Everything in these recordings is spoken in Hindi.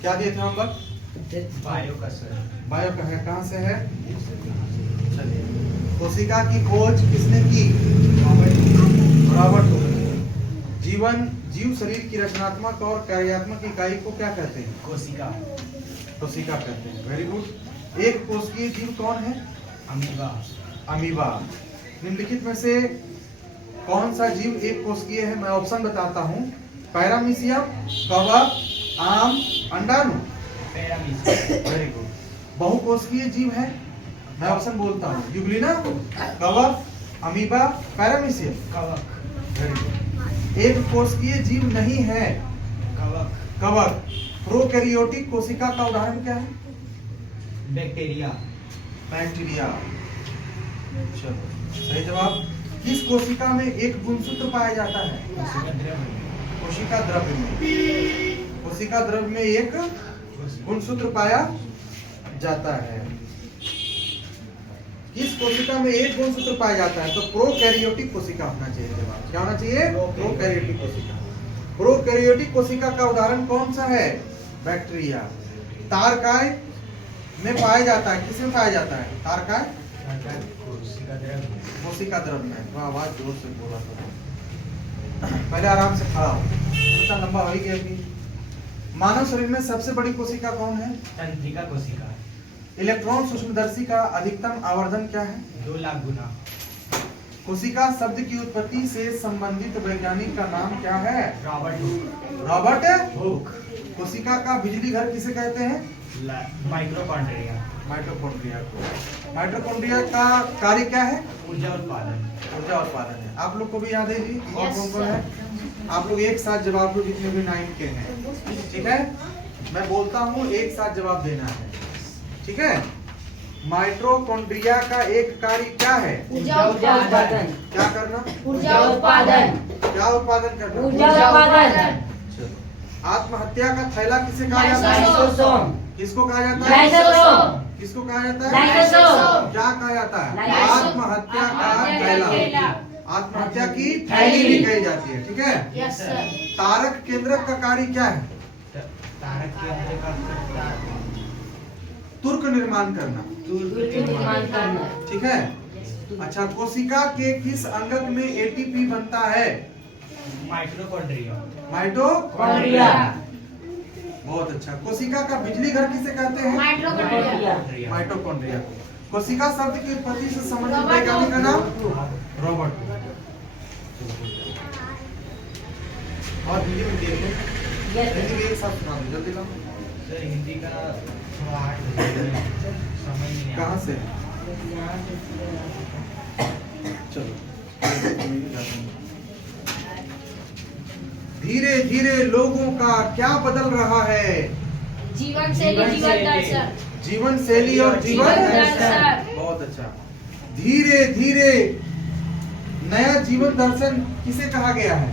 क्या दिए थे होमवर्क? बायो का सर। बायो का है, कहाँ से है? चलिए, कोशिका की खोज किसने की? रॉबर्ट हुक ने। जीव शरीर की रचनात्मक और कार्यात्मक इकाई को क्या कहते हैं? कोशिका। कोशिका कहते हैं। Very good. एक कोशिकीय जीव कौन है? अमीबा। अमीबा। निम्नलिखित में से कौन सा जीव एक कोशिकीय है? मैं ऑप्शन बताता हूँ। पैरामीशियम, कवक, आम, अंडाणु। पैरामीशियम। Very good. बहुकोशिकीय जीव है, मैं ऑप्शन बोलता हूँ। यूग्लिना, कवक, अमीबा, पैरामीशियम। कवक। Very good. एक कोशिकीय जीव नहीं है, कवक। कवक। प्रोकैरियोटिक कोशिका का उदाहरण क्या है? बैक्टीरिया। बैक्टीरिया। चलो, सही जवाब। किस कोशिका में एक गुणसूत्र पाया जाता है? कोशिका द्रव्य। कोशिका द्रव्य में। कोशिका द्रव्य में एक गुणसूत्र पाया जाता है। किस कोशिका में एक गुणसूत्र पाया जाता है? तो प्रोकैरियोटिक कोशिका होना चाहिए जवाब। क्या होना चाहिए? प्रोकैरियोटिक कोशिका। प्रोकैरियोटिक कोशिका का उदाहरण कौन सा है? बैक्टीरिया। तारकाय में पाया जाता है, किसमें पाया जाता है? तारकाय कोशिका द्रव्य। कोशिका द्रव्य में। वाह, आवाज जोर से बोला था। पहले आराम से खड़ा हो, इतना लंबा हो ही गया कि। मानव शरीर में सबसे बड़ी कोशिका कौन है? तंत्रिका कोशिका। इलेक्ट्रॉन सूक्ष्मदर्शी का अधिकतम आवर्धन क्या है? 2 लाख गुना। कोशिका शब्द की उत्पत्ति से संबंधित वैज्ञानिक का नाम क्या है? Robert Hooke. Robert Hooke. कोशिका का बिजली घर किसे कहते हैं? माइटोकॉन्ड्रिया। माइटोकॉन्ड्रिया को। माइटोकॉन्ड्रिया का कार्य क्या है? ऊर्जा उत्पादन। ऊर्जा उत्पादन है। आप लोग को भी याद है जी? और कौन कौन है? आप लोग एक साथ जवाब दो, जितने भी 9 के हैं, ठीक है? मैं बोलता हूँ, एक साथ जवाब देना है, ठीक है? माइटोकॉन्ड्रिया का एक कार्य क्या है? ऊर्जा उत्पादन। क्या करना? ऊर्जा उत्पादन। क्या उत्पादन करना? ऊर्जा उत्पादन। चलो। आत्महत्या का थैला किसे कहा जाता है? लाइसोसोम। किसको कहा जाता है? लाइसोसोम। किसको कहा जाता है? लाइसोसोम। क्या कहा जाता है? लाइसोसोम। आत्महत्या का थैला। आत्महत्या की थैली भी कही जाती है, ठीक है? Yes sir. तारक केंद्रक का कार्य क्या है? तारक केंद्र का तुर्क निर्माण करना, निर्माण करना। ठीक है? अच्छा, कोशिका के किस अंगक में एटीपी बनता है? माइटोकॉन्ड्रिया। माइटोकॉन्ड्रिया। बहुत अच्छा। कोशिका का बिजली घर किसे कहते हैं? माइटोकॉन्ड्रिया। माइटोकॉन्ड्रिया को। कोशिका शब्द की उत्पत्ति से संबंधित वैज्ञानिक का नाम? रॉबर्ट। और हिंदी में देखो, हिंदी में एक साथ सुना दो, जल्दी लो। सर हिंदी का थोड़ा हार्ड है, समझ नहीं आता। कहाँ से? चलो। धीरे धीरे लोगों का क्या बदल रहा है? जीवन शैली, जीवन दर्शन। जीवन शैली और जीवन दर्शन। बहुत अच्छा। धीरे धीरे नया जीवन दर्शन किसे कहा गया है?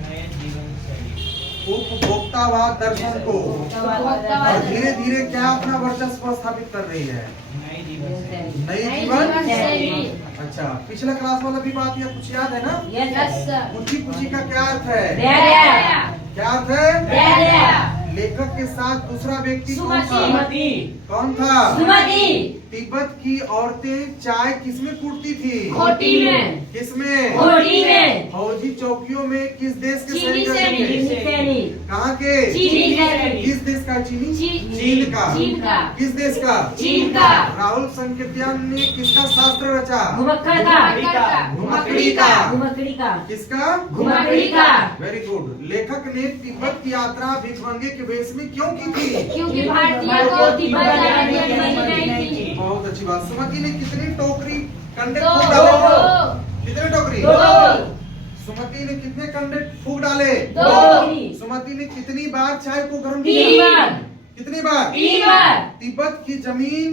नए जीवन शैली। उपभोक्तावाद दर्शन को। और धीरे धीरे क्या अपना वर्चस्व स्थापित कर रही है? नई जीवन शैली। नई जीवन शैली। अच्छा, पिछला क्लास वाला भी बात या कुछ याद है ना? Yes sir. पूछी पूछी का क्या अर्थ है? धैर्य। क्या अर्थ है? धैर्य। लेखक के साथ दूसरा व्यक्ति कौन था? सुमति। कौन था? सुमति। तिब्बत की औरतें चाय किसमें कूटती थी? खोटी में। किसमें? खोटी में। फौजी चौकियों में किस देश के चीनी सैनिक थे? सैनिक। कहाँ के? चीनी सैनिक। किस देश का? चीनी। चीन का। चीन का। किस देश का? चीन का। राहुल संकीर्तन ने किसका शास्त्र रचा? घुमक्कड़ का। घुमक्कड़ी का। घुमक्कड़ी का। किसका? घुमक्कड़ी का। Very good. लेखक ने तिब्बत की यात्रा भिखमंगे के वेश में क्यों की थी? क्योंकि भारतीय को तिब्बत जाने की अनुमति नहीं थी। बहुत अच्छी बात। सुमति ने कितनी टोकरी कंडे दो। फूक डाले? कितने टोकरी? दो। सुमति ने कितने कंडे फूक डाले? दो। सुमति ने कितनी बार चाय को गर्म 3 किया? बार। कितनी बार? 3 बार। तिब्बत की जमीन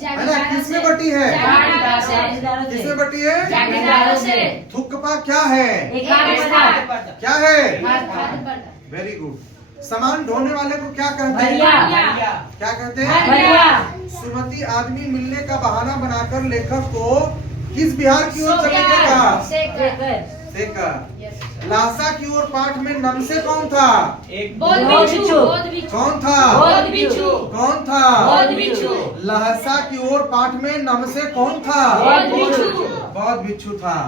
है ना, जागीरदारों किसमें से। बटी है? जागीरदारों से। किसमें बटी है? जागीरदारों से। थुक्पा क्या है? एक खाद्य पदार्थ। क्या है? खाद्य पदार्थ। Very good. सामान ढोने वाले को क्या कहते हैं? भैया। क्या कहते हैं? भैया। सुमति आदमी मिलने का बहाना बनाकर लेखक को किस बिहार की ओर चलने का कहा? शेखर। शेखर। लासा की ओर पाठ में नम से कौन था? एक बोध बिच्छू, बोध बिच्छू, कौन था? बोध बिच्छू, कौन था? बोध बिच्छू, लहसा की ओर पाठ में नम से कौन था? बोध बिच्छू, बौद्ध भिक्षु था।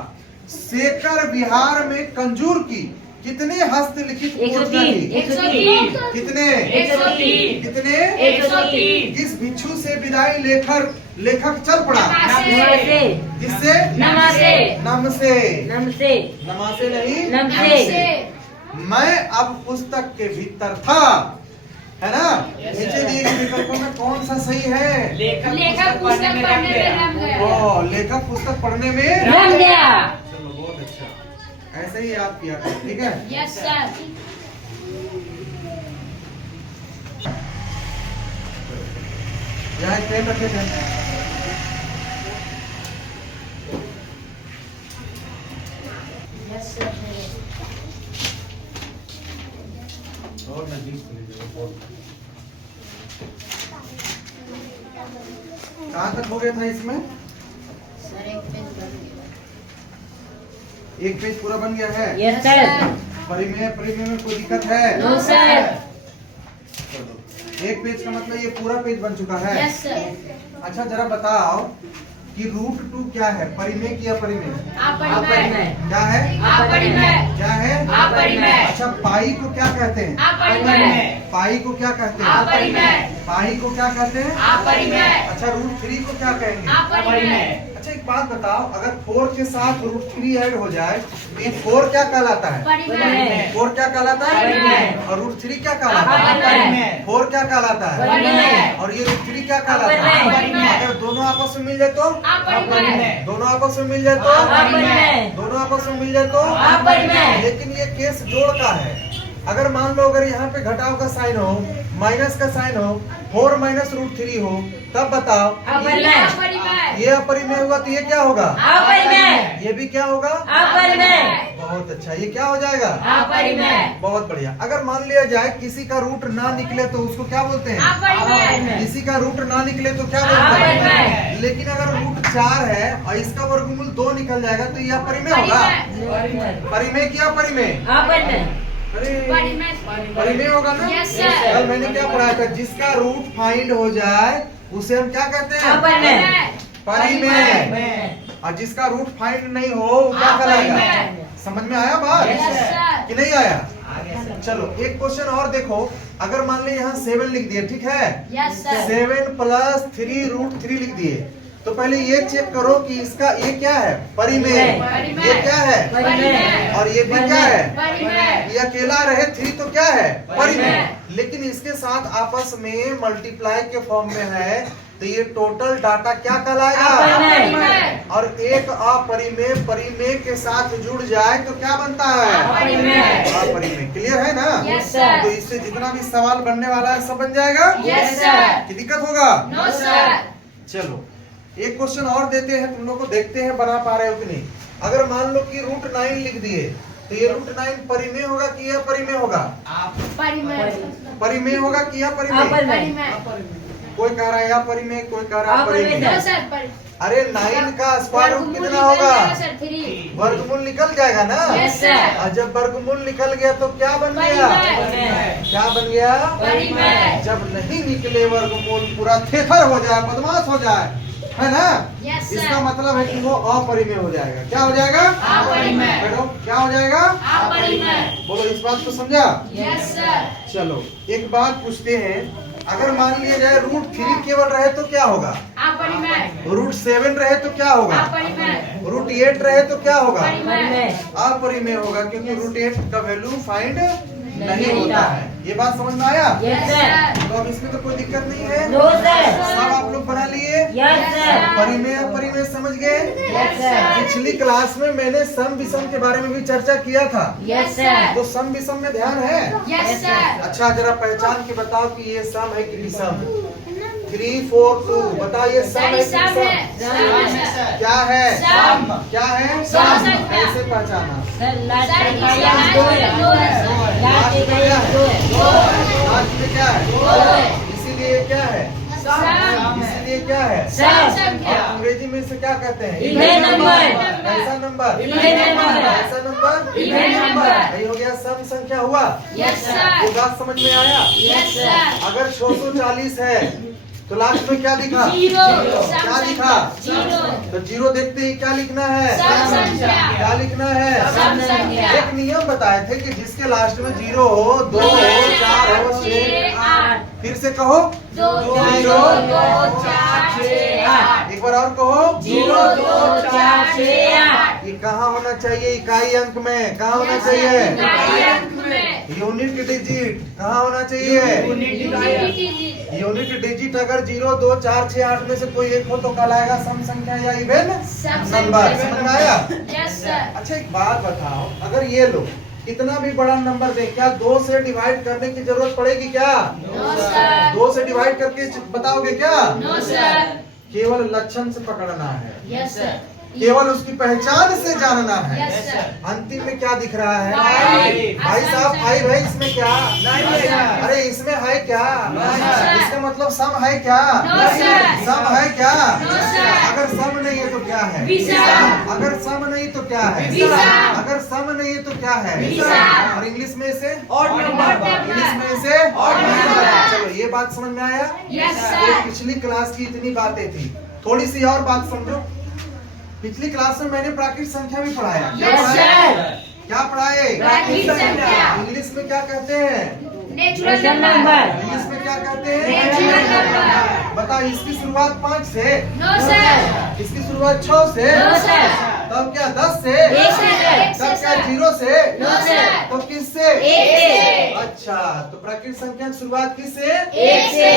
शेखर विहार में कंजूर की कितने हस्तलिखित मूर्तियां थी? 103, कितने? 103, कितने? 103, किस भिक्षु से विदाई लेखक चल पड़ा? नमसे, किससे? नमसे, नम से। नमसे, नमासे नहीं, नमसे, मैं अब पुस्तक के भीतर था, है ना? नीचे दिए गए विकल्पों में कौन सा सही है? लेखक पुस्तक पढ़ने में रम गया, ओ, लेखक पुस्तक पढ़ने में रम गया। चलो बहुत अच्छा, ऐसे ही याद किया करो, ठीक है? Yes sir. यहाँ एक पेन रखे थे। Yes sir. और नजदीक चले जाओ। कहाँ तक हो गया था इसमें? सर एक पेज पूरा बन गया है। Yes sir. परिमेय में कोई दिक्कत है? No sir. चलो, एक पेज का मतलब ये पूरा पेज बन चुका है। Yes sir. अच्छा जरा बताओ कि रूट 2 क्या है, परिमेय की अपरिमेय? अपरिमेय। क्या है? अपरिमेय। क्या है? अपरिमेय। अच्छा पाई को क्या कहते हैं? अपरिमेय। पाई को क्या कहते हैं? अपरिमेय। पाई को क्या कहते हैं? अपरिमेय। अच्छा रूट 3 को क्या कहेंगे? अपरिमेय। अच्छा एक बात बताओ, अगर 4 के साथ रूट 3 ऐड हो जाए तो ये 4 क्या कहलाता है? परिमेय। 4 क्या कहलाता है? परिमेय। और रूट 3 क्या कहलाता है? अपरिमेय। 4 क्या कहलाता है? परिमेय। और ये रूट 3 क्या कहलाता है? अपरिमेय। अगर दोनों आपस में मिल जाए तो? अपरिमेय। दोनों आपस में मिल जाए तो? अपरिमेय। दोनों आपस में मिल जाए तो? अपरिमेय। लेकिन ये केस जोड़ का है। अगर मान लो अगर यहाँ पे घटाव का साइन हो, माइनस का साइन हो, 4 माइनस रूट 3 हो, तब बताओ अपरिमेय। ये अपरिमेय हुआ तो ये क्या होगा? अपरिमेय। ये भी क्या होगा? अपरिमेय। बहुत अच्छा, ये क्या हो जाएगा? अपरिमेय। बहुत बढ़िया। अगर मान लिया जाए किसी का रूट ना निकले तो उसको क्या बोलते हैं? अपरिमेय। किसी का रूट ना निकले तो क्या बोलते हैं? अपरिमेय। लेकिन अगर रूट 4 है और इसका वर्गमूल 2 निकल जाएगा तो ये अपरिमेय होगा? परिमेय की अपरिमेय? अपरिमेय। अरे परिमेय। परिमेय होगा ना? Yes, sir. कल मैंने क्या पढ़ाया था, जिसका रूट फाइंड हो जाए उसे हम क्या कहते हैं? अपरिमेय। परिमेय। और जिसका रूट फाइंड नहीं हो वो क्या कहलाएगा? अपरिमेय। समझ में आया बात? Yes, sir. कि नहीं आया? आगे सर। चलो एक क्वेश्चन और देखो, अगर मान ली यहाँ 7 लिख दिए, ठीक है? Yes sir. 7 प्लस 3 रूट 3 लिख दिए, तो पहले ये चेक करो कि इसका ये क्या है? परिमेय। परिमेय। ये क्या है? परिमेय। और ये भी क्या है? परिमेय। ये अकेला रहे 3 तो क्या है? परिमेय। परिमेय। लेकिन इसके साथ आपस में मल्टीप्लाई के फॉर्म में है तो ये टोटल डाटा क्या कहलाएगा? अपरिमेय। और एक अपरिमेय परिमेय के साथ जुड़ जाए तो क्या बनता है? अपरिमेय। अपरिमेय। क्लियर है ना? Yes sir. तो इससे जितना भी सवाल बनने वाला है सब बन जाएगा? Yes sir. कि दिक्कत होगा? No sir. चलो एक क्वेश्चन और देते हैं, तुम लोग को देखते हैं बना पा रहे हो कि नहीं। अगर मान लो कि रूट 9 लिख दिए तो ये रूट 9 परिमेय होगा कि यह परिमेय होगा? परिमेय। परिमेय होगा कि यह परिमेय? परिमेय। कोई कह रहा है या परिमेय, कोई कह रहा है परिमेय। No sir. अरे 9 का स्क्वायर रूट कितना होगा? सर 3। वर्गमूल निकल जाएगा ना? Yes sir. और जब वर्गमूल निकल गया तो क्या बन गया? परिमेय। क्या बन गया? परिमेय। जब नहीं निकले वर्गमूल पूरा थेथर हो जाए, बदमाश हो जाए, है ना? Yes sir. इसका मतलब है कि वो अपरिमेय हो जाएगा। क्या हो जाएगा? अपरिमेय। बैठो, क्या हो जाएगा? अपरिमेय। बोलो इस बात को समझा? Yes sir. चलो एक बात पूछते हैं, अगर मान लिया जाए रूट 3 केवल रहे तो क्या होगा? अपरिमेय। रूट 7 रहे तो क्या होगा? अपरिमेय। रूट 8 रहे तो क्या होगा? परिमेय। अपरिमेय होगा, क्योंकि रूट 8 का वैल्यू फाइंड नहीं होता है। ये बात समझ में आया? Yes sir. तो अब इसमें तो कोई दिक्कत नहीं है, नो सर। सब आप लोग बना लिए। Yes sir. परिमेय अपरिमेय समझ गए? Yes sir. पिछली क्लास में मैंने सम विषम के बारे में भी चर्चा किया था, यस सर। तो सम विषम में ध्यान है? Yes sir. अच्छा जरा पहचान के बताओ कि ये सम है कि विषम? 3 4 2 बताओ, ये सम है कि सम विषम? है। क्या है? सम। क्या है? सम। कैसे पहचाना? सर लास्ट में 2 है। लास्ट में 2 है। लास्ट में क्या है? इसीलिए ये क्या है? सम इसीलिए क्या है सम संख्या और अंग्रेजी में इसे क्या कहते हैं इवन नंबर कैसा नंबर इवन नंबर कैसा नंबर इवन नंबर यही हो गया सम संख्या हुआ। यस ये सर बात समझ में आया। यस सर अगर 640 है तो लास्ट में क्या दिखा जीरो क्या दिखा जीरो तो जीरो देखते ही क्या लिखना है सम संख्या क्या लिखना है सम संख्या एक नियम बताए थे कि जिसके लास्ट में 0 हो 2 हो 4 हो 6 छः आठ फिर से कहो 2 जीरो, 2 4 6 8 एक बार और कहो 0 2 4 6 8 ये कहाँ होना चाहिए इकाई अंक में कहाँ होना चाहिए इकाई अंक में यूनिट डिजिट कहाँ होना चाहिए यूनिट डिजिट अगर 0 2 4 6 8 में से कोई एक हो तो कहलाएगा सम संख्या या इवन सम नंबर संख्या। समझ में आया। यस सर अच्छा एक बात बताओ अगर ये लो कितना भी बड़ा नंबर दे क्या 2 से डिवाइड करने की जरूरत पड़ेगी क्या नो सर 2 से डिवाइड करके बताओगे क्या नो सर केवल लक्षण से पकड़ना है यस सर केवल उसकी पहचान से जानना है। यस सर अंतिम में क्या दिख रहा है फाइव। भाई साहब 5 है इसमें क्या नो सर अरे इसमें है क्या सर। इसका मतलब सम है क्या नो सर सम है क्या नो सर। अगर सम नहीं है तो क्या है विषम। अगर सम नहीं तो क्या है विषम। अगर सम नहीं है तो क्या है विषम। और इंग्लिश में इसे ऑड नंबर। इंग्लिश में इसे ऑड नंबर। चलो ये बात समझ में आया। यस ये सर पिछली क्लास की इतनी बातें थी थोड़ी सी और बात समझो। पिछली क्लास में मैंने प्राकृत संख्या भी पढ़ाया क्या यस पढ़ाया सर क्या पढ़ाए प्राकृत संख्या इंग्लिश में क्या कहते हैं नेचुरल नंबर इंग्लिश में क्या कहते हैं नेचुरल नंबर बताओ इसकी शुरुआत 5 से नो सर इसकी शुरुआत 6 से नो सर तब क्या 10 से एक से तब क्या 0 से नो सर तो किससे एक से अच्छा तो प्राकृत संख्या की शुरुआत किससे एक से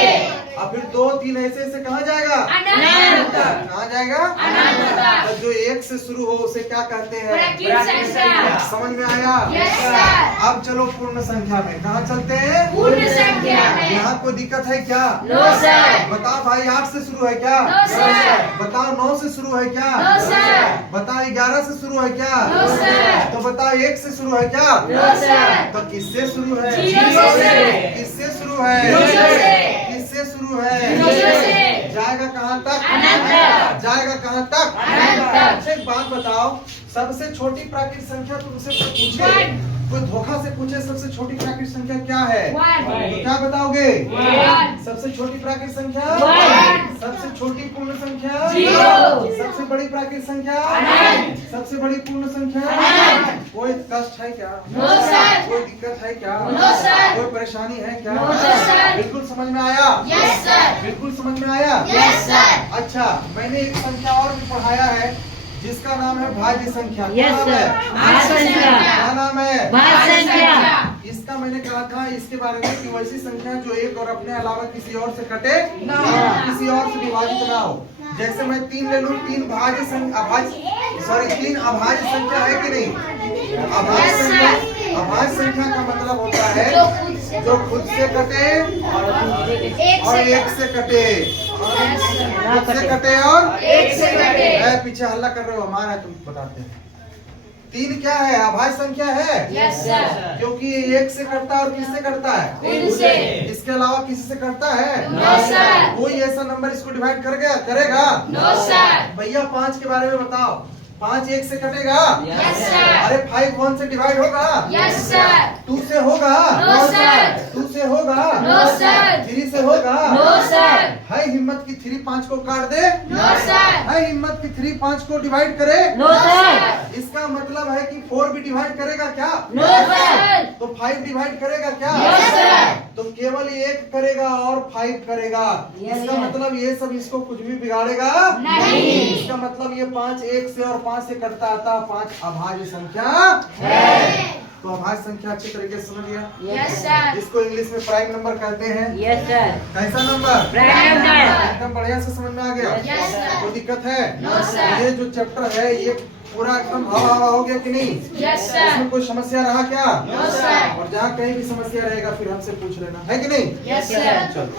और फिर 2 3 ऐसे कहाँ जाएगा अनंत कहाँ जाएगा अनंत तो जो 1 से शुरू हो उसे क्या कहते हैं प्राकृत संख्या समझ में आया यस सर अब चलो पूर्ण संख्या में कहाँ चलते हैं पूर्ण संख्या में यहाँ कोई दिक्कत है क्या नो सर बताओ भाई 8 से शुरू है क्या नो सर बताओ 9 से शुरू है क्या नो सर बताओ 11 से शुरू है क्या नो सर तो बताओ 1 से शुरू है क्या नो सर तो किससे शुरू है जीरो से किससे शुरू है जीरो से किससे शुरू है जीरो से जाएगा कहाँ तक अनंत जाएगा कहाँ तक अनंत तक। अच्छा एक बात बताओ सबसे छोटी प्राकृत संख्या तुमसे कोई पूछे One. कोई धोखा से पूछे सबसे छोटी प्राकृत संख्या क्या है वन तो क्या बताओगे वन सबसे छोटी प्राकृत संख्या One. सबसे छोटी पूर्ण संख्या Zero. सबसे बड़ी प्राकृत संख्या अनंत। सबसे बड़ी पूर्ण संख्या अनंत। कोई कष्ट है क्या No, sir. कोई दिक्कत है क्या No, sir. कोई परेशानी है क्या No, sir. बिल्कुल समझ में आया यस सर बिल्कुल समझ में आया यस सर अच्छा मैंने एक संख्या और भी पढ़ाया है जिसका नाम है भाज्य संख्या क्या यस नाम है सर भाज्य संख्या क्या नाम है भाज्य संख्या इसका मैंने कहा था इसके बारे में कि वैसी संख्या जो एक और अपने अलावा किसी और से कटे ना। किसी और से विभाजित ना हो जैसे मैं 3 ले लूं 3 भाज्य संख्या 3 अभाज्य संख्या है कि नहीं अभाज्य Yes, संख्या sir. अभाज्य संख्या का मतलब होता है जो खुद से कटे एक और से एक से कटे खुद से कटे और एक से कटे मैं पीछे हल्ला कर रहे हो हमारा तुम बताते हैं 3 क्या है अभाज्य संख्या है यस सर क्योंकि ये 1 से करता है और किससे करता है खुद से इसके अलावा किसी से करता है नो सर कोई ऐसा नंबर इसको डिवाइड करेगा नो सर भैया 5 के बारे में बताओ 5 1 से कटेगा यस सर अरे 5 1 से डिवाइड होगा यस सर 2 से होगा नो सर 2 से होगा नो सर 3 से होगा नो सर है हिम्मत की 3 5 को काट दे नो सर है हिम्मत की 3 5 को डिवाइड करे नो सर इसका मतलब है कि 4 भी डिवाइड करेगा क्या नो सर तो 5 डिवाइड करेगा क्या यस सर तो केवल 1 करेगा और 5 करेगा इसका मतलब ये सब इसको कुछ भी बिगाड़ेगा नहीं। इसका मतलब ये 5 1 से और 5 से करता आता 5 अभाज्य संख्या है तो अभाज्य संख्या अच्छी तरीके से समझ गया यस सर इसको इंग्लिश में प्राइम नंबर कहते हैं यस सर कैसा नंबर प्राइम नंबर एकदम बढ़िया से समझ में आ गया Yes, sir. कोई दिक्कत है No, sir. ये जो चैप्टर है ये पूरा एकदम हवा हो गया कि नहीं यस सर इसमें कोई समस्या रहा क्या नो सर और जहाँ कहीं भी समस्या रहेगा फिर हमसे पूछ लेना है कि नहीं यस सर चलो